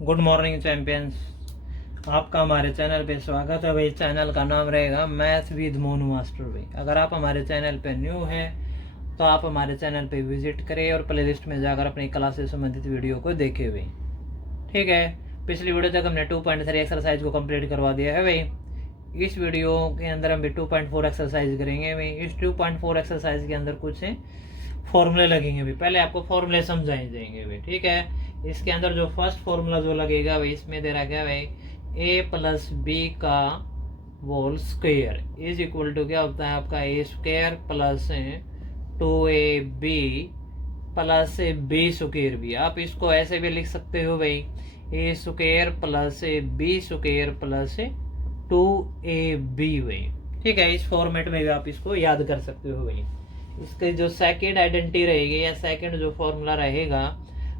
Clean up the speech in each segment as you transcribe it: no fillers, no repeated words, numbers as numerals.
Good morning champions. आपका हमारे channel पे स्वागत है भाई। चैनल का नाम रहेगा मैथ विद मोनू मास्टर भाई। अगर आप हमारे चैनल पे न्यू हैं तो आप हमारे चैनल पे विजिट करें और प्लेलिस्ट में जाकर अपनी क्लास से संबंधित वीडियो को देखें भाई। ठीक है, पिछली वीडियो तक हमने 2.3 एक्सरसाइज को कंप्लीट करवा दिया है भाई। इस वीडियो के अंदर हम भी 2.4 एक्सरसाइज करेंगे भाई। इस 2.4 एक्सरसाइज के अंदर कुछ फॉर्मूले लगेंगे भाई। पहले आपको फॉर्मूले समझाए जाएंगे भाई। ठीक है, इसके अंदर जो फर्स्ट फॉर्मूला जो लगेगा भाई, इसमें दे रखा है भाई ए प्लस बी का whole square is equal to क्या होता है आपका A square plus 2ab plus B square भी। आप इसको ऐसे भी लिख सकते हो भाई, A square plus B square plus 2ab भाई। ठीक है, इस फॉर्मेट में भी आप इसको याद कर सकते हो भाई। इसके जो सेकेंड आइडेंटिटी रहेगी या सेकेंड जो फॉर्मूला रहेगा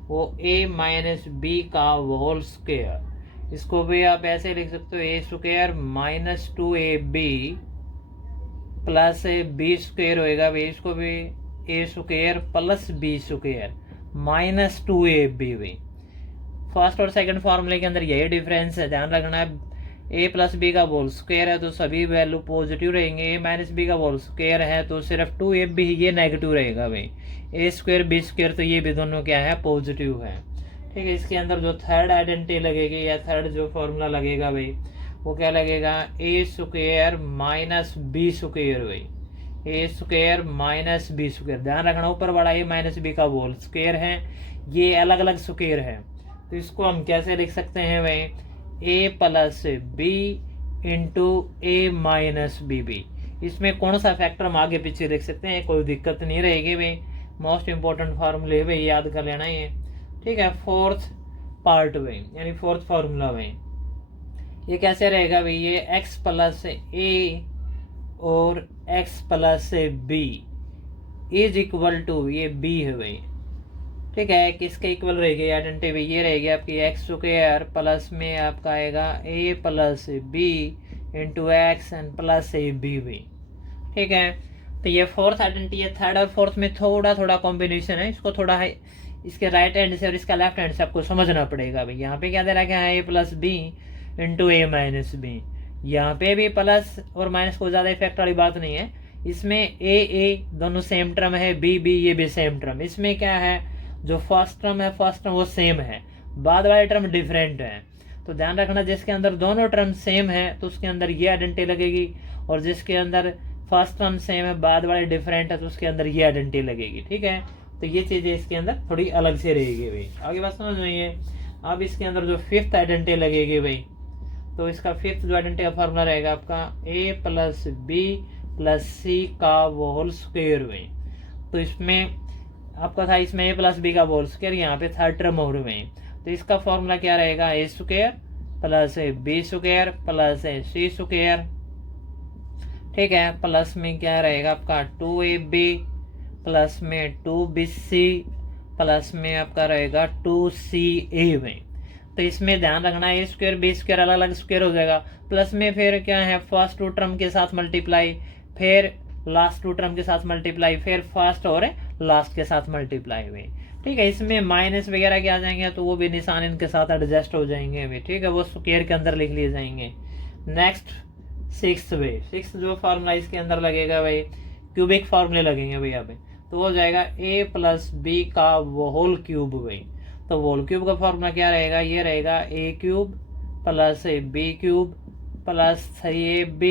वो a माइनस बी का होल स्क्वायर, इसको भी आप ऐसे लिख सकते हो A square minus 2ab plus B square होएगा भाई। इसको भी A square plus B square minus 2ab भाई। फर्स्ट और सेकंड फॉर्मूले के अंदर यही डिफरेंस है, ध्यान रखना है। ए प्लस बी का होल स्क्वायर है तो सभी वैल्यू पॉजिटिव रहेंगे। ए माइनस बी का होल स्क्वायर है तो सिर्फ 2ab ये नेगेटिव रहेगा भाई। ए स्क्वायर बी स्क्वायर तो ये भी दोनों क्या है, पॉजिटिव है। ठीक है, इसके अंदर जो थर्ड आइडेंटिटी लगेगी या थर्ड जो फॉर्मूला लगेगा भाई वो क्या लगेगा, ए स्क्वायर माइनस बी स्क्वायर भाई। A square minus B square, ध्यान रखना ऊपर वाला ए माइनस बी का होल स्क्वायर है, ये अलग अलग स्क्वायर है। तो इसको हम कैसे लिख सकते हैं भाई, A plus B into A minus B B. इसमें कौन सा फैक्टर हम आगे पीछे देख सकते हैं, कोई दिक्कत नहीं रहेगी भाई। मोस्ट इंपॉर्टेंट फार्मूले भाई, याद कर लेना ये। ठीक है, फोर्थ पार्ट भाई यानी फोर्थ फार्मूला भाई, ये कैसे रहेगा भाई, ये एक्स प्लस ए और x plus B is equal to ये बी है भाई। ठीक है, किसके इक्वल रहेगी आइडेंटिटी भाई, ये रहेगी आपकी एक्स स्क्वायर प्लस में आपका आएगा A plus B into X and plus A B भाई। ठीक है, तो ये फोर्थ आइडेंटिटी है। थर्ड और फोर्थ में थोड़ा थोड़ा कॉम्बिनेशन है, इसको थोड़ा है इसके राइट हैंड से और इसका लेफ्ट हैंड से आपको समझना पड़ेगा भाई। यहाँ पे क्या दे रखा है, ए plus B into A minus B. यहाँ पे भी प्लस और माइनस को ज़्यादा इफेक्ट वाली बात नहीं है। इसमें ए दोनों सेम टर्म है, बी बी ये भी सेम टर्म। इसमें क्या है, जो फर्स्ट टर्म है फर्स्ट टर्म वो सेम है, बाद वाले टर्म डिफरेंट है। तो ध्यान रखना, जिसके अंदर दोनों टर्म सेम है तो उसके अंदर ये आइडेंटिटी लगेगी, और जिसके अंदर फर्स्ट टर्म सेम है बाद वाले डिफरेंट है तो उसके अंदर ये आइडेंटिटी लगेगी। ठीक है, तो ये चीजें इसके अंदर थोड़ी अलग से रहेगी भाई। आगे बात समझ में है। अब इसके अंदर जो फिफ्थ आइडेंटिटी लगेगी भाई, तो इसका फिफ्थ जो आइडेंटिटी का फॉर्मूला रहेगा आपका ए प्लस बी प्लस सी का होल स्क्वायर भाई। तो इसमें आपका था, इसमें ए प्लस बी का होल स्क्वायर, यहाँ पे थर्ड टर्म और में, तो इसका फॉर्मूला क्या रहेगा, A square plus B square plus C square. ठीक है, प्लस में क्या रहेगा आपका 2ab प्लस में 2bc प्लस में आपका रहेगा 2ca में। तो इसमें ध्यान रखना ए स्क्वायर बी स्क्वायर अलग अलग स्क्वायर हो जाएगा। प्लस में फिर क्या है, फर्स्ट टू टर्म के साथ मल्टीप्लाई, फिर लास्ट टू टर्म के साथ मल्टीप्लाई, फिर फर्स्ट और लास्ट के साथ मल्टीप्लाई हुए। ठीक है, इसमें माइनस वगैरह के आ जाएंगे तो वो भी निशान इनके साथ एडजस्ट हो जाएंगे भी। ठीक है, वो स्क्वायर के अंदर लिख लिए जाएंगे। नेक्स्ट सिक्स जो फार्मूला इसके अंदर लगेगा भाई, क्यूबिक फार्मूले लगेंगे भाई यहाँ पे, तो हो जाएगा ए प्लस बी का होल क्यूब भाई। तो होल क्यूब का फॉर्मूला क्या रहेगा, ये रहेगा A cube plus B cube plus 3ab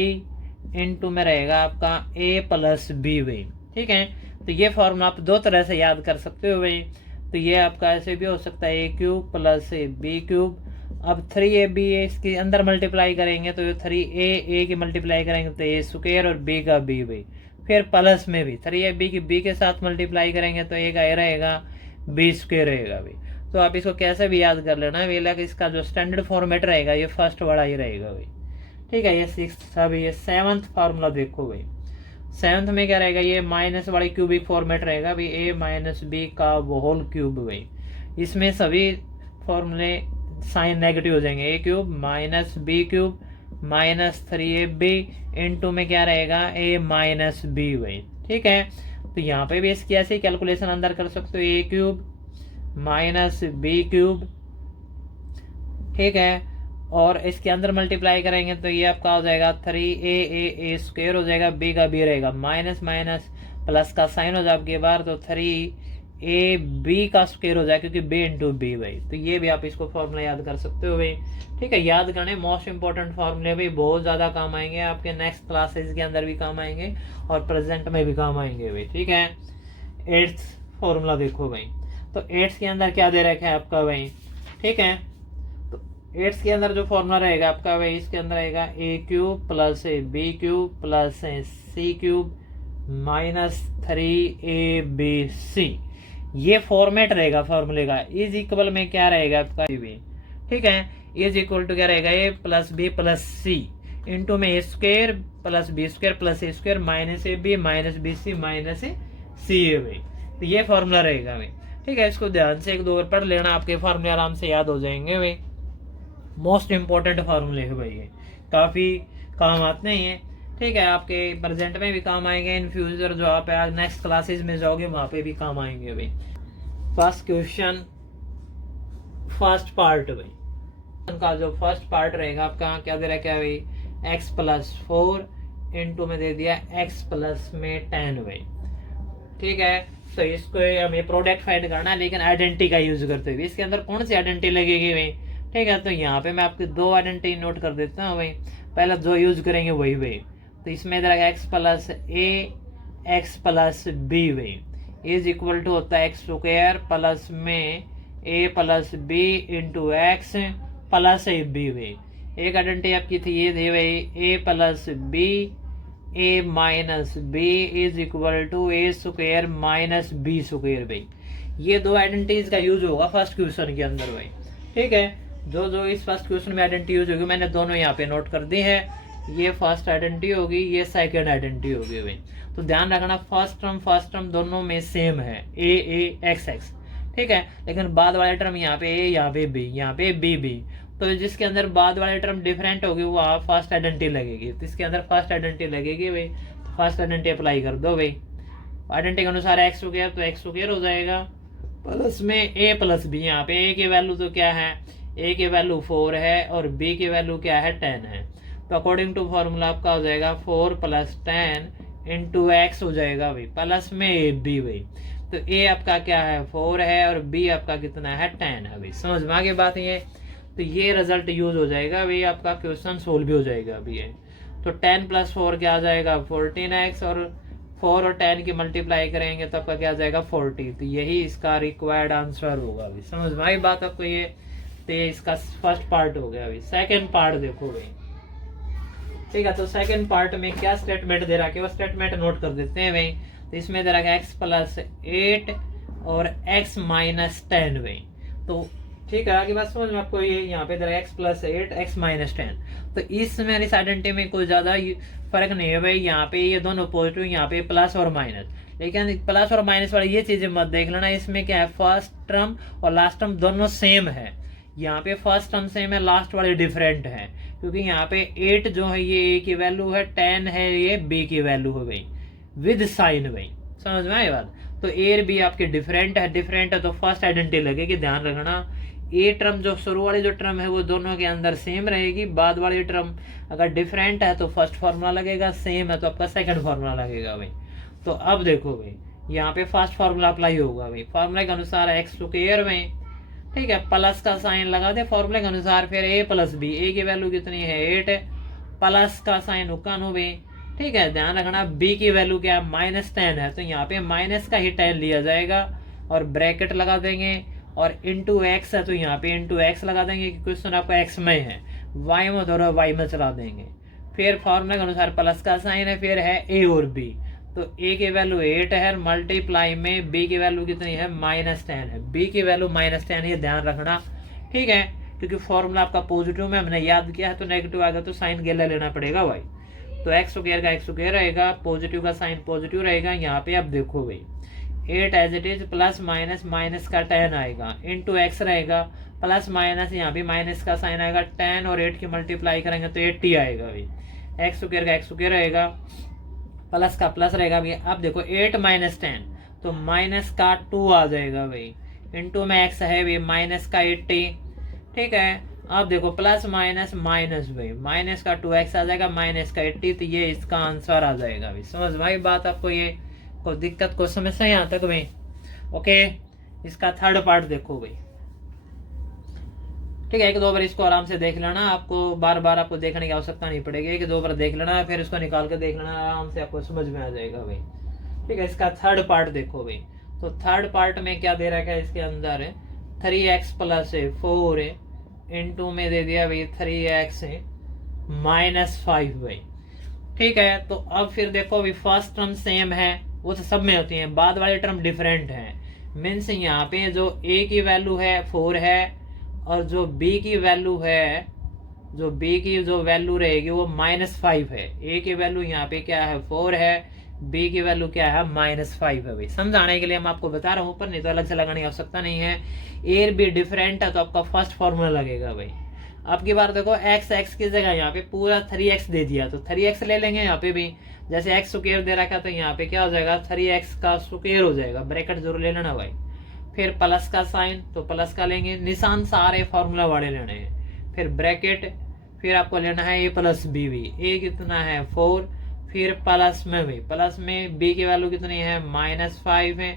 into में रहेगा आपका ए प्लस बी भाई। ठीक है, तो ये फॉर्मूला आप दो तरह से याद कर सकते हो भाई। तो ये आपका ऐसे भी हो सकता है, ए क्यूब प्लस बी क्यूब। अब 3ab इसके अंदर मल्टीप्लाई करेंगे तो 3a की मल्टीप्लाई करेंगे तो ए स्क्वायर और बी का बी भाई। फिर प्लस में भी 3ab की बी के साथ मल्टीप्लाई करेंगे तो ए का ए रहेगा, बी स्क्वायर रहेगा भाई। तो आप इसको कैसे भी याद कर लेना भाई, इसका जो स्टैंडर्ड फॉर्मेट रहेगा ये फर्स्ट वाला ही रहेगा भाई। ठीक है, ये सिक्स था भाई। ये सेवंथ फार्मूला देखो भाई, सेवंथ में क्या रहेगा, ये माइनस वाली क्यूबिक फॉर्मेट रहेगा भाई, ए माइनस बी का होल क्यूब भाई। इसमें सभी फॉर्मूले साइन नेगेटिव हो जाएंगे, A cube minus B cube minus 3ab into में क्या रहेगा, ए माइनस बी भाई। ठीक है, तो यहाँ पे भी इसकी ऐसे कैलकुलेशन अंदर कर सकते हो, ए क्यूब माइनस बी क्यूब ठीक है, और इसके अंदर मल्टीप्लाई करेंगे तो ये आपका हो जाएगा 3a स्क्वायर हो जाएगा, b का b रहेगा, माइनस माइनस प्लस का साइन हो जाए आपके बार, तो 3ab का स्क्वायर हो जाए, क्योंकि b इंटू बी भाई। तो ये भी आप इसको फॉर्मूला याद कर सकते हो भाई। ठीक है, याद करने मोस्ट इंपॉर्टेंट फॉर्मूले भाई, बहुत ज़्यादा काम आएंगे आपके नेक्स्ट क्लासेस के अंदर भी काम आएंगे और प्रेजेंट में भी काम आएंगे भाई। ठीक है, 8th फॉर्मूला देखो भाई, तो 8th के अंदर क्या दे रखा है आपका भाई। ठीक है, तो 8th के अंदर जो फॉर्मूला रहेगा आपका भाई, इसके अंदर रहेगा a³ plus b³ plus c³ minus 3abc। ये फॉर्मेट रहेगा फॉर्मूले का। इज इक्वल में क्या रहेगा आपका b। ठीक है, इज इक्वल टू क्या रहेगा, a plus b plus c into में a square plus b square plus a square minus ab minus bc minus ca भाई। तो ये फॉर्मूला रहेगा भाई। ठीक है, इसको ध्यान से एक दो बार पढ़ लेना, आपके फार्मूले आराम से याद हो जाएंगे भाई। मोस्ट इंपॉर्टेंट फार्मूले है भाई, ये काफ़ी काम आते हैं। ठीक है, आपके प्रेजेंट में भी काम आएंगे, इन फ्यूचर जो आप नेक्स्ट क्लासेस में जाओगे वहाँ पे भी काम आएंगे भाई। फर्स्ट क्वेश्चन, फर्स्ट पार्ट भाई, उनका जो फर्स्ट पार्ट रहेगा आपका क्या दे रखा है भाई, x प्लस 4 इंटू में दे दिया x प्लस में 10 भाई। ठीक है, तो इसको हमें प्रोडक्ट फाइंड करना है, लेकिन आइडेंटिटी का यूज करते हुए। इसके अंदर कौन सी आइडेंटिटी लगेगी भाई। ठीक है, तो यहाँ पे मैं आपके दो आइडेंटिटी नोट कर देता हूँ भाई। पहला जो यूज करेंगे वही भाई, तो इसमें इधर x plus a x plus b भाई इज इक्वल टू होता है एक्स स्क्वायर प्लस में a plus b into x plus A B भाई। एक आइडेंटिटी आपकी थी ये थी भाई, a plus b a minus b is equal to a square minus b square भाई। ये दो आइडेंटिटीज का यूज होगा फर्स्ट क्वेश्चन के अंदर भाई। ठीक है, जो जो इस फर्स्ट क्वेश्चन में आइडेंटिटी यूज होगी मैंने दोनों यहाँ पे नोट कर दी है। ये फर्स्ट आइडेंटिटी होगी, ये सेकंड आइडेंटिटी होगी भाई। तो ध्यान रखना फर्स्ट टर्म दोनों में सेम है, a x x। ठीक है, लेकिन बाद वाले टर्म यहाँ पे a, यहाँ पे b, यहाँ पे b। तो जिसके अंदर बाद वाले टर्म डिफरेंट होगी वो फर्स्ट आइडेंटिटी लगेगी, तो इसके अंदर फर्स्ट आइडेंटिटी लगेगी भाई। तो फर्स्ट आइडेंटिटी अप्लाई कर दो भाई। आइडेंटिटी के अनुसार एक्स स्क्वायर तो एक्स स्क्वायर हो जाएगा प्लस में a प्लस b। यहाँ पे a की वैल्यू तो क्या है, a की वैल्यू 4 है और b की वैल्यू क्या है 10 है। तो अकॉर्डिंग टू फॉर्मूला आपका हो जाएगा 4 प्लस 10 इंटू एक्स हो जाएगा भाई, प्लस में ए बी भाई। तो a आपका क्या है 4 है और b आपका कितना है 10 है भाई। समझ में आ गई बात ये। तो ये रिजल्ट यूज हो जाएगा भाई, आपका क्वेश्चन सोल्व भी हो जाएगा अभी ये। तो 10 प्लस 4 क्या आ जाएगा 14x, और 4 और 10 की मल्टीप्लाई करेंगे तो आपका क्या आ जाएगा 40। तो यही इसका रिक्वायर्ड आंसर होगा अभी। समझ में आई बात आपको ये। तो ये इसका फर्स्ट पार्ट हो गया अभी। सेकंड पार्ट देखो भाई। ठीक है, तो सेकंड पार्ट में क्या स्टेटमेंट दे रहा है, वो स्टेटमेंट नोट कर देते हैं भाई। तो इसमें दे रहा है x प्लस 8 और x माइनस 10 भाई। तो ठीक है, आगे बात समझ में आपको। ये यहाँ पे दे रहा है x प्लस 8 x माइनस 10। तो इसमें इस आइडेंटिटी में कोई ज्यादा फर्क नहीं है भाई। यहाँ पे ये दोनों पॉजिटिव, यहाँ पे प्लस और माइनस। लेकिन प्लस और माइनस वाली ये चीजें मत देख लेना, इसमें क्या है फर्स्ट टर्म और लास्ट टर्म दोनों सेम है। यहाँ पे फर्स्ट टर्म सेम है, लास्ट वाले डिफरेंट है, क्योंकि यहाँ पे 8 जो है ये a की वैल्यू है, 10 है ये b की वैल्यू है भाई, विद साइन भाई। समझ में आई बात। तो a और b आपके डिफरेंट है तो फर्स्ट आइडेंटिटी लगेगी। ध्यान रखना ए टर्म जो शुरू वाली जो टर्म है वो दोनों के अंदर सेम रहेगी, बाद वाली टर्म अगर डिफरेंट है तो फर्स्ट फार्मूला लगेगा, सेम है तो आपका सेकंड फार्मूला लगेगा भाई। तो अब देखो भाई, यहाँ पे फर्स्ट फार्मूला अप्लाई होगा भाई। फार्मूले के अनुसार एक्स स्क्वायर में, ठीक है, प्लस का साइन लगा दे फॉर्मूले के अनुसार। फिर a प्लस बी, a की वैल्यू कितनी है 8, प्लस का साइन उकान हो भाई। ठीक है, ध्यान रखना b की वैल्यू क्या है माइनस 10 है, तो यहाँ पे माइनस का ही 10 लिया जाएगा और ब्रैकेट लगा देंगे। और इंटू एक्स है तो यहाँ पे इंटू एक्स लगा देंगे, क्वेश्चन आपका एक्स में है, वाई में थोड़ा वाई में चला देंगे। फिर फॉर्मूले के अनुसार प्लस का साइन है, फिर है a और b। तो a की वैल्यू 8 है, मल्टीप्लाई में b की वैल्यू कितनी है माइनस 10 है, b की वैल्यू माइनस 10 है, ध्यान रखना। ठीक है, क्योंकि फॉर्मूला आपका पॉजिटिव में हमने याद किया है, तो नेगेटिव आएगा तो साइन गेला लेना पड़ेगा भाई। तो एक्स स्क्वायर का एक्स स्क्वायर रहेगा, पॉजिटिव का साइन पॉजिटिव रहेगा। यहाँ पे आप देखो भाई 8 as it is, plus minus minus का 10 आएगा, इंटू एक्स रहेगा, प्लस माइनस यहाँ भी माइनस का साइन आएगा, 10 और 8 की मल्टीप्लाई करेंगे तो 80 आएगा भाई। एक्स स्क्वायर का एक्स स्क्वायर रहेगा, प्लस का प्लस रहेगा भाई। अब देखो 8 माइनस 10 तो माइनस का 2 आ जाएगा भाई, इंटू में एक्स है भाई माइनस का 80। ठीक है, अब देखो प्लस माइनस माइनस भाई, माइनस का 2x आ जाएगा, माइनस का 80, तो ये इसका आंसर आ जाएगा भाई। समझ भाई बात आपको, ये कोई दिक्कत कोई समस्या यहाँ तक भाई? ओके, इसका थर्ड पार्ट देखो भाई। ठीक है, एक दो बार इसको आराम से देख लेना, आपको बार बार आपको देखने की आवश्यकता नहीं पड़ेगी, एक दो बार देख लेना, फिर इसको निकाल के देख लेना, आराम से आपको समझ में आ जाएगा भाई। ठीक है, इसका थर्ड पार्ट देखो भाई। तो थर्ड पार्ट में क्या दे रखा है इसके अंदर? 3x प्लस 4 इंटू में दे दिया भाई 3x माइनस 5 भाई। ठीक है, तो अब फिर देखो भाई, फर्स्ट टर्म सेम है, वो तो सब में होती है, बाद वाले टर्म डिफरेंट है। मीन्स यहाँ पे जो a की वैल्यू है 4 है, और जो b की वैल्यू है, जो b की जो वैल्यू रहेगी वो -5 है। a की वैल्यू यहाँ पे क्या है? 4 है, b की वैल्यू क्या है? -5 है भाई। समझाने के लिए मैं आपको बता रहा हूँ, पर नहीं तो अलग से लगाने की आवश्यकता नहीं है। a और b डिफरेंट है तो आपका फर्स्ट फॉर्मूला लगेगा भाई। अब की बार देखो, x की जगह यहाँ पे पूरा 3x दे दिया, तो 3x ले लेंगे यहाँ पे भी। जैसे x स्क्वायर दे रखा, तो यहाँ पे क्या हो जाएगा? 3x का स्क्वायर हो जाएगा, ब्रैकेट जरूर ले लेना भाई। फिर प्लस का साइन, तो प्लस का लेंगे, निशान सारे फॉर्मूला वाले लेने हैं। फिर ब्रैकेट, फिर आपको लेना है a प्लस बी भी। a कितना है? 4, फिर प्लस में भी, प्लस में b की वैल्यू कितनी है? -5 है।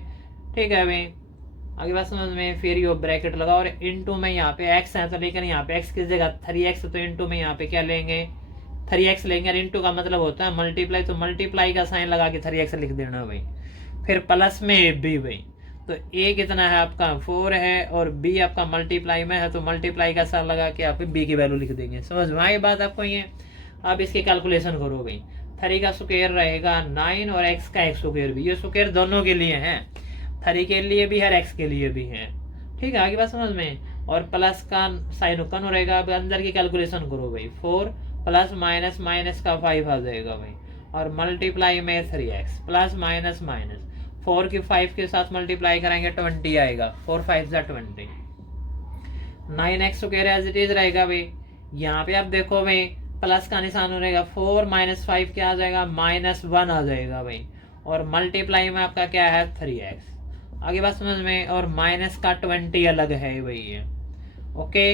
ठीक है भाई, आगे बात समझ में? फिर ये ब्रैकेट लगाओ, और इनटू में यहाँ पे x है, तो लेकिन यहाँ पे x की जगह 3x, तो इनटू में यहाँ पे क्या लेंगे? 3x लेंगे, और इनटू का मतलब होता है मल्टीप्लाई, तो मल्टीप्लाई का साइन लगा के 3x लिख देना भाई। फिर प्लस में b भाई, तो a कितना है आपका? 4 है, और b आपका मल्टीप्लाई में है, तो मल्टीप्लाई का साइन लगा के आप b की वैल्यू लिख देंगे। समझ में आई बात आपको ये? अब इसकी कैलकुलेशन करो भाई। 3 का स्क्वायर रहेगा 9, और x का स्क्वायर भी, ये स्क्वायर दोनों के लिए है, 3 के लिए भी है, x के लिए भी है। ठीक है, आगे बात समझ में? और प्लस का साइन कौन रहेगा? अब अंदर की कैलकुलेशन करो भाई। 4 प्लस माइनस, माइनस का 5 आ जाएगा भाई, और मल्टीप्लाई में 3x, प्लस माइनस माइनस, 4 की 5 के साथ मल्टीप्लाई करेंगे 20 आएगा, 4 5 जा 20। 9x square as it is रहेगा भाई। यहाँ पे आप देखो भाई, प्लस का निशान रहेगा, 4 माइनस 5 क्या आ जाएगा? -1 आ जाएगा भाई, और मल्टीप्लाई में आपका क्या है? 3x। आगे बात समझ में? और माइनस का 20 अलग है भाई ये। ओके,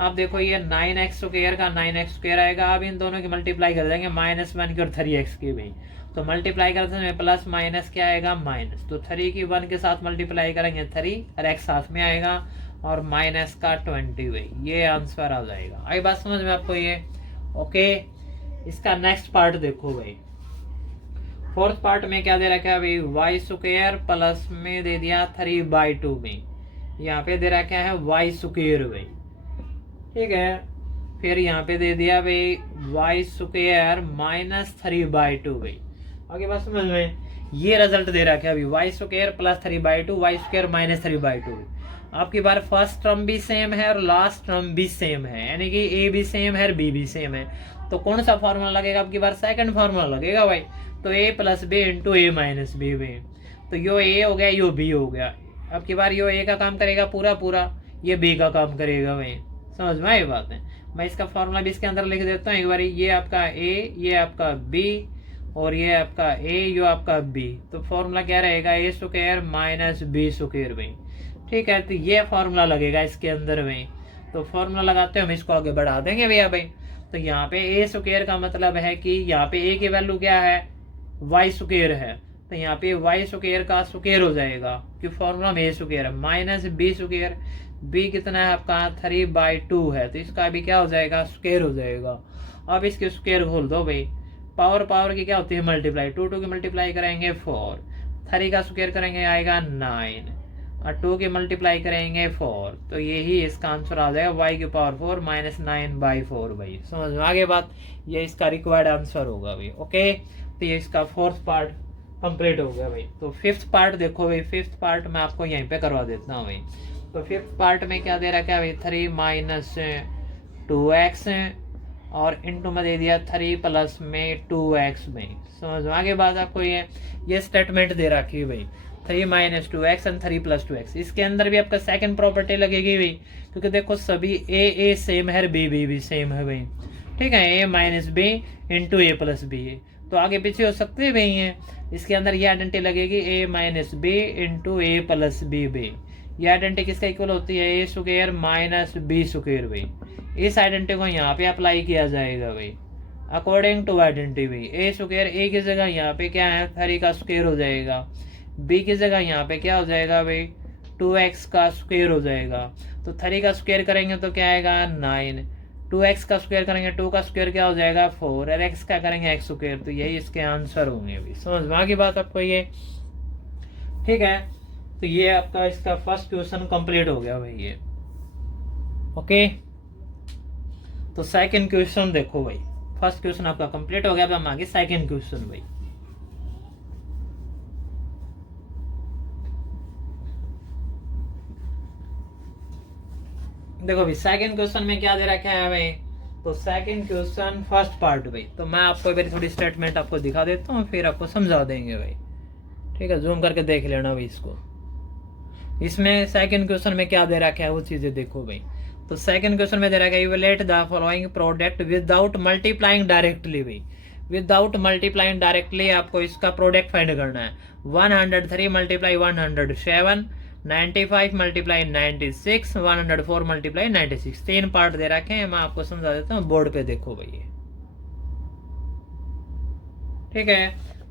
अब देखो ये 9x स्क्वायर का 9x स्क्वायर आएगा, अब इन दोनों की मल्टीप्लाई कर देंगे, -1 की और 3x की भाई। तो मल्टीप्लाई करते हैं प्लस माइनस क्या आएगा? माइनस, तो 3 की 1 के साथ मल्टीप्लाई करेंगे 3, और x साथ में आएगा, और माइनस का 20 भाई, ये आंसर आ जाएगा। आई बात समझ में आपको ये? ओके, इसका नेक्स्ट पार्ट देखो भाई। फोर्थ पार्ट में क्या दे रखा है भाई? वाई स्क्वायर प्लस में दे दिया 3/2 में, यहाँ पे दे रखा है वाई स्क्वायर भाई। ठीक है, फिर यहाँ पे दे दिया भाई वाई स्क्वायर -3/2 भाई। आगे बात समझ में? ये रिजल्ट दे रखा है अभी, y square plus 3/2, y square -3/2। आपकी बार फर्स्ट टर्म भी सेम है और लास्ट टर्म भी सेम है, यानी कि ए भी सेम है और बी भी सेम है। तो कौन सा फॉर्मूला लगेगा? आपकी बार सेकंड फॉर्मूला लगेगा भाई। तो a plus B into A minus B भाई, तो यो a हो गया, यो b हो गया। आपकी बार यो a का काम करेगा पूरा पूरा, ये b का काम करेगा भाई। समझ में आई बात है? मैं इसका फॉर्मूला भी इसके अंदर लिख देता हूँ एक बार। ये आपका a, ये आपका b, और ये आपका a, यो आपका b। तो फॉर्मूला क्या रहेगा? a square minus b square भाई। ठीक है, तो ये फॉर्मूला लगेगा इसके अंदर में। तो फॉर्मूला लगाते हैं हम, इसको आगे बढ़ा देंगे भैया भाई। तो यहाँ पे a स्क्वायर का मतलब है कि यहाँ पे a की वैल्यू क्या है? वाई स्क्वायर है, तो यहाँ पे वाई स्क्वायर का स्क्वायर हो जाएगा, कि फॉर्मूला में a स्क्वायर है, माइनस b स्क्वायर। b कितना है आपका? 3/2 है, तो इसका भी क्या हो जाएगा? स्क्वायर हो जाएगा। अब इसके स्क्वायर खोल दो भाई। पावर पावर की क्या होती है? मल्टीप्लाई। 2 की मल्टीप्लाई करेंगे 4, 3 का स्क्वायर करेंगे आएगा 9, और 2 की मल्टीप्लाई करेंगे 4, तो यही इसका आंसर आ जाएगा y की पावर 4 -9/4 भाई। समझ में आगे बात? ये इसका रिक्वायर्ड आंसर होगा भाई। ओके, तो ये इसका फोर्थ पार्ट कंप्लीट हो गया भाई। तो फिफ्थ पार्ट देखो भाई, फिफ्थ पार्ट मैं आपको यहीं पे करवा देता हूँ भाई। तो फिफ्थ पार्ट में क्या दे रखा है भाई? 3 - 2x और इंटू में दे दिया 3 प्लस में 2x में। समझ में आगे बात आपको? ये स्टेटमेंट दे रखी है भाई, 3 - 2x एंड 3 + 2x। इसके अंदर भी आपका सेकंड प्रॉपर्टी लगेगी भाई, क्योंकि देखो सभी a सेम है और b भी सेम है भाई। ठीक है, a - b into a + b, तो आगे पीछे हो सकते भाई हैं। इसके अंदर ये आइडेंटिटी लगेगी a - b into a + b भाई। ये आइडेंटिटी किसका इक्वल होती है? a square minus b square भाई। इस आइडेंटिटी को यहाँ पे अप्लाई किया जाएगा भाई अकॉर्डिंग टू आइडेंटिटी भाई। ए स्क्वायर ए की जगह यहाँ पे क्या है 3 का स्क्वायर हो जाएगा, बी की जगह यहाँ पे क्या हो जाएगा भाई 2x का स्क्वायर हो जाएगा। तो 3 का स्क्वायर करेंगे तो क्या आएगा 9, 2x का स्क्वायर करेंगे 2 का स्क्वायर क्या हो जाएगा 4 और x का करेंगे x स्क्वायर। तो यही इसके आंसर होंगे भाई। समझ में आ गई बात आपको ये, ठीक है। तो ये आपका इसका फर्स्ट क्वेश्चन कंप्लीट हो गया भाई ये, ओके। तो सेकंड क्वेश्चन देखो भाई, फर्स्ट क्वेश्चन आपका कंप्लीट हो गया। अब हम आगे सेकंड क्वेश्चन भाई। देखो भाई सेकंड क्वेश्चन में क्या दे रखा है भाई, तो सेकंड क्वेश्चन फर्स्ट पार्ट भाई। तो मैं आपको मेरी थोड़ी स्टेटमेंट आपको दिखा देता हूँ, फिर आपको समझा देंगे भाई, ठीक है। जूम करके देख लेना भाई इसको। इसमें सेकंड क्वेश्चन में क्या दे रखा है वो चीजें देखो भाई। तो सेकंड क्वेश्चन में दे रखा है evaluate the following product without multiplying directly भाई। विदाउट मल्टीप्लाइंग डायरेक्टली आपको इसका प्रोडक्ट फाइंड करना है। 103 मल्टीप्लाई 107, 95 मल्टीप्लाई 96, 104 मल्टीप्लाई 96। 3 पार्ट दे रखे हैं, मैं आपको समझा देता हूँ। बोर्ड पे देखो भाई, ठीक है।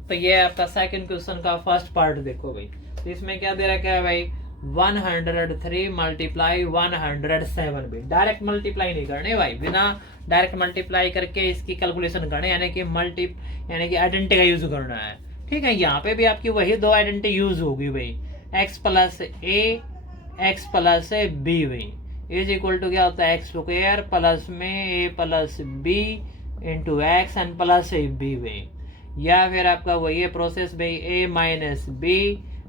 तो ये आपका सेकंड क्वेश्चन का फर्स्ट पार्ट देखो भाई। तो इसमें क्या दे रखा है भाई 103 मल्टीप्लाई 107 भी। डायरेक्ट मल्टीप्लाई नहीं करने भाई, बिना डायरेक्ट मल्टीप्लाई करके इसकी कैलकुलेशन करने, यानी कि आइडेंटिटी का यूज करना है, ठीक है। यहाँ पे भी आपकी वही 2 आइडेंटिटी यूज होगी भाई, x plus A X plus B भाई इज इक्वल टू क्या होता है एक्स स्क्वायर प्लस में A plus B into X and plus A B भाई। या फिर आपका वही है प्रोसेस भाई ए माइनस बी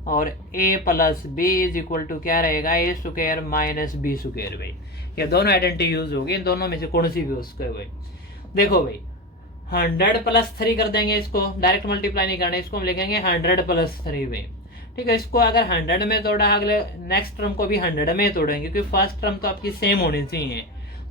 और a plus B is equal to क्या रहेगा A square minus B square भाई। ये दोनों आइडेंटिटी यूज होगी, इन दोनों में से कौन सी भी हो सकती है भाई। देखो भाई 100 प्लस 3 कर देंगे, इसको डायरेक्ट मल्टीप्लाई नहीं करना, इसको हम लिखेंगे 100 प्लस 3 भाई, ठीक है। इसको अगर 100 में तोड़ा, अगले नेक्स्ट टर्म को भी 100 में तोड़ेंगे, क्योंकि फर्स्ट टर्म तो आपकी सेम होनी चाहिए।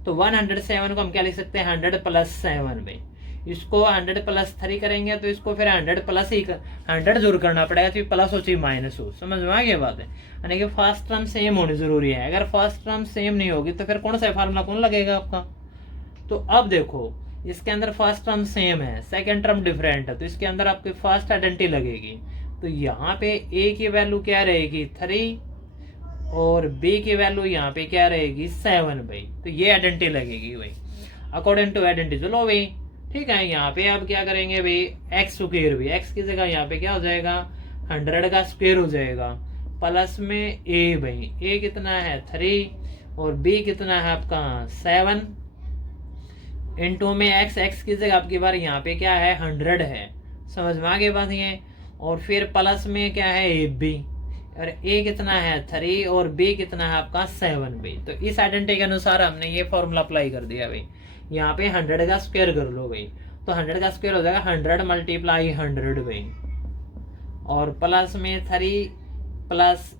तो 107 को हम क्या लिख सकते हैं 100 प्लस 7 भाई। इसको 100 प्लस 3 करेंगे तो इसको फिर 100 प्लस ही 100 जरूर करना पड़ेगा, चाहे प्लस हो चाहे माइनस हो। समझ में आ गई बात है, यानी कि फर्स्ट टर्म सेम होनी जरूरी है। अगर फर्स्ट टर्म सेम नहीं होगी तो फिर कौन सा फार्मूला कौन लगेगा आपका। तो अब देखो इसके अंदर फर्स्ट टर्म सेम है, सेकंड टर्म डिफरेंट है, तो इसके अंदर आपकी फर्स्ट आइडेंटिटी लगेगी। तो यहाँ पे a की वैल्यू क्या रहेगी 3 और b की वैल्यू यहाँ पे क्या रहेगी 7 भाई। तो ये आइडेंटिटी लगेगी भाई अकॉर्डिंग टू आइडेंटिटी। चलो भाई ठीक है, यहाँ पे आप क्या करेंगे भाई एक्स स्क्वायर भी, एक्स की जगह यहाँ पे क्या हो जाएगा 100 का स्क्वायर हो जाएगा प्लस में ए भाई, ए कितना है 3 और बी कितना है आपका 7 इंटू में एक्स, एक्स की जगह आपकी बार यहाँ पे क्या है 100 है। समझ में आ गई बात ये। और फिर प्लस में क्या है ए बी, और ए कितना है 3 और बी कितना है आपका 7 भाई। तो इस आइडेंटिटी के अनुसार हमने ये फॉर्मूला अप्लाई कर दिया भाई। यहाँ पे 100 का स्क्वायर कर लो भाई, तो 100 का स्क्वायर हो जाएगा 100 मल्टीप्लाई 100 भाई, और प्लस में 3 प्लस,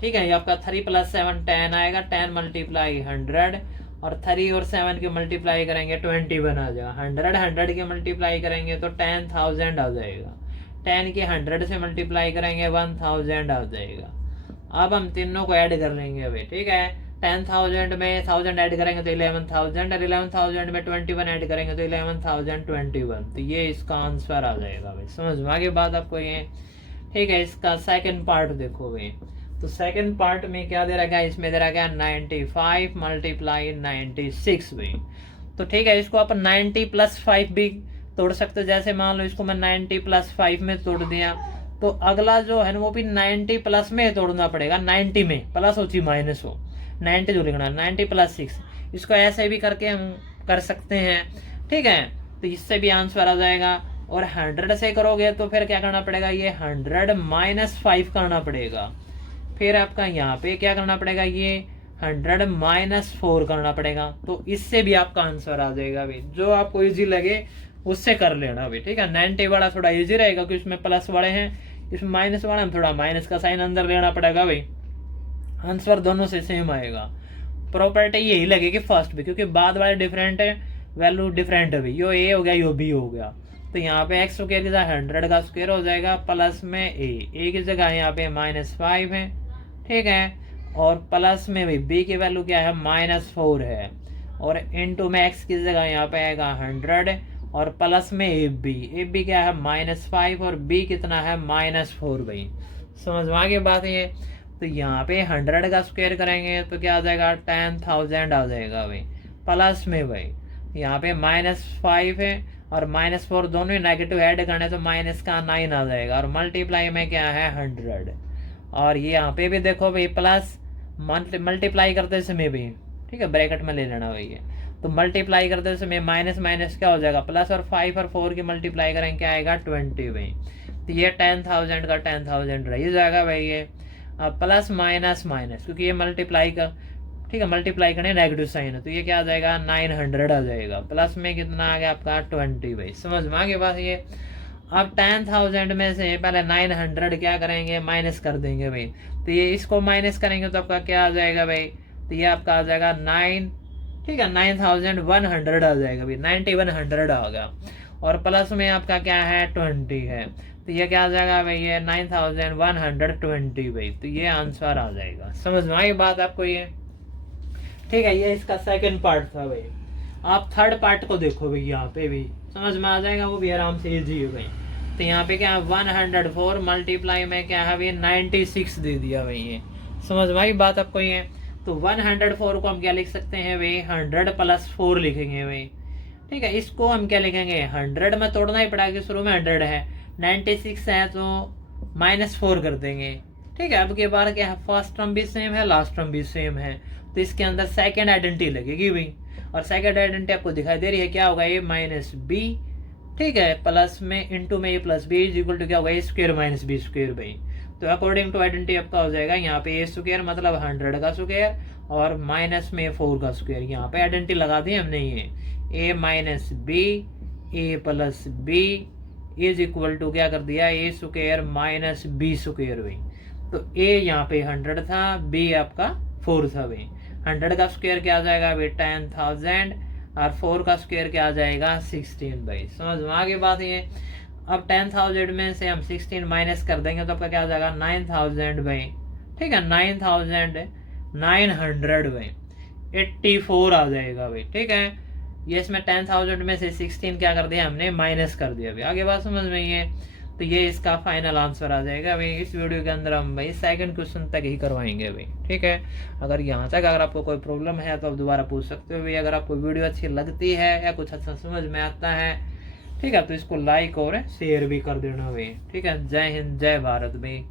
ठीक है, ये आपका 3 प्लस 7 10 आएगा, 10 मल्टीप्लाई 100 और 3 और 7 की मल्टीप्लाई करेंगे 21 आ जाएगा। 100 की मल्टीप्लाई करेंगे तो 10,000 आ जाएगा, 10 की 100 से मल्टीप्लाई करेंगे 1000 आ जाएगा। अब हम तीनों को ऐड कर लेंगे भाई, ठीक है। 10,000 में 1000 ऐड करेंगे तो 11,000 और 11,000 में 21 ऐड करेंगे तो 11,021। तो ये इसका आंसर आ जाएगा भाई। समझ में आ गई बात आपको ये, ठीक है। इसका सेकंड पार्ट देखो भाई। तो सेकंड पार्ट में क्या दे रखा है, इसमें दे रखा है 95 मल्टीप्लाई 96 भाई। तो ठीक है, इसको आप 90 प्लस 5 भी तोड़ सकते हो। जैसे मान लो इसको मैं 90 प्लस 5 में तोड़ दिया, तो अगला जो है ना वो भी 90 प्लस में तोड़ना पड़ेगा, 90 में प्लस हो चाहे माइनस हो, 90 जो लिखना 90 प्लस 6। इसको ऐसे भी करके हम कर सकते हैं, ठीक है। तो इससे भी आंसर आ जाएगा। और 100 से करोगे तो फिर क्या करना पड़ेगा, ये 100 माइनस 5 करना पड़ेगा। फिर आपका यहाँ पे क्या करना पड़ेगा, ये 100 माइनस 4 करना पड़ेगा। तो इससे भी आपका आंसर आ जाएगा भाई। जो आपको इजी लगे उससे कर लेना भाई, ठीक है। 90 वाला थोड़ा इजी रहेगा क्योंकि इसमें प्लस वाले हैं, इसमें माइनस वाला में थोड़ा माइनस का साइन अंदर लेना पड़ेगा भाई। आंसर दोनों से सेम आएगा। प्रॉपर्टी यही लगेगी फर्स्ट भी, क्योंकि बाद वाले डिफरेंट है, वैल्यू डिफरेंट है भाई। यो ए हो गया, यो बी हो गया। तो यहाँ पे एक्स स्क्वायर की जगह 100 का स्क्वायर हो जाएगा प्लस में ए की जगह यहाँ पे -5 है, ठीक है। और प्लस में भाई बी की वैल्यू क्या है -4 है। और इनटू में x की जगह यहाँ पे आएगा 100 और प्लस में एफ बी क्या है -5 और b कितना है -4 भाई। समझ में आ गई बात ये। तो यहाँ पे 100 का स्क्वायर करेंगे तो क्या आ जाएगा 10,000 आ जाएगा भाई। प्लस में भाई यहाँ पे -5 है और -4 दोनों ही नेगेटिव ऐड करने तो माइनस का 9 आ जाएगा और मल्टीप्लाई में क्या है 100। और ये यहाँ पे भी देखो भाई प्लस मल्टीप्लाई करते समय भी, ठीक है, ब्रैकेट में ले लेना भाई ये। तो मल्टीप्लाई करते समय माइनस माइनस क्या हो जाएगा प्लस, और 5 और 4 की मल्टीप्लाई करेंगे क्या आएगा 20 भाई। तो ये 10,000 का 10,000 रह जाएगा भाई ये। अब प्लस माइनस माइनस क्योंकि ये मल्टीप्लाई का, ठीक है, मल्टीप्लाई करने नेगेटिव साइन है तो ये क्या आ जाएगा 900 आ जाएगा। प्लस में कितना आ गया आपका 20 भाई। समझ में आ गया बात ये। अब 10,000 में से पहले 900 क्या करेंगे माइनस कर देंगे भाई। तो ये इसको माइनस करेंगे तो आपका क्या आ जाएगा भाई, तो ये आपका आ जाएगा 9, ठीक है, 9,100 आ जाएगा भाई, 9100 आ गया। और प्लस में आपका क्या है 20 है तो ये क्या आ जाएगा भाई ये 9,120 भाई। तो ये आंसर आ जाएगा। समझ में आई बात आपको ये, ठीक है। ये इसका सेकंड पार्ट था भाई। आप थर्ड पार्ट को देखो भाई, यहाँ पे भी समझ में आ जाएगा, वो भी आराम से इजी है भाई। तो यहाँ पे क्या है 104 मल्टीप्लाई में क्या है भाई 96 दे दिया भाई ये। समझ में आई बात आपको ये। तो 104 को हम क्या लिख सकते हैं भाई 100 + 4 लिखेंगे भाई, ठीक है। इसको हम क्या लिखेंगे 100 में तोड़ना ही पड़ा कि शुरू में 100 है, 96 है तो -4 कर देंगे, ठीक है। अब के बार क्या है फर्स्ट टर्म भी सेम है लास्ट टर्म भी सेम है तो इसके अंदर सेकंड आइडेंटिटी लगेगी भाई। और सेकंड आइडेंटिटी आपको दिखाई दे रही है क्या होगा ये -b, ठीक है, प्लस में इंटू में a + b = क्या होगा a² - b² भाई। तो अकॉर्डिंग टू आइडेंटिटी आपका हो जाएगा यहाँ पे a² मतलब 100 का स्क्वायर और माइनस में 4 का स्क्वायर। यहाँ पे आइडेंटिटी लगा दी हमने ये a - b a + b = क्या कर दिया a² - b² भाई। तो a यहाँ पे 100 था, b आपका 4 था भाई। 100 का स्क्वायर क्या आ जाएगा भाई 10,000 और 4 का स्क्वायर क्या आ जाएगा 16 भाई। समझ में आ गई बात ये। अब 10,000 में से हम 16 माइनस कर देंगे तो आपका क्या आ जाएगा 9,000 भाई, ठीक है, 9,900 भाई 84 आ जाएगा भाई, ठीक है। ये इसमें 10,000 में से 16 क्या कर दिया हमने माइनस कर दिया भाई। आगे बात समझ में ये। तो ये इसका फाइनल आंसर आ जाएगा भाई। इस वीडियो के अंदर हम भाई सेकंड क्वेश्चन तक ही करवाएंगे भाई, ठीक है। अगर यहाँ तक अगर आपको कोई प्रॉब्लम है तो आप दोबारा पूछ सकते हो भाई। अगर आपको वीडियो अच्छी लगती है या कुछ अच्छा समझ में आता है, ठीक है, तो इसको लाइक और शेयर भी कर देना भाई, ठीक है। जय हिंद जय भारत भाई।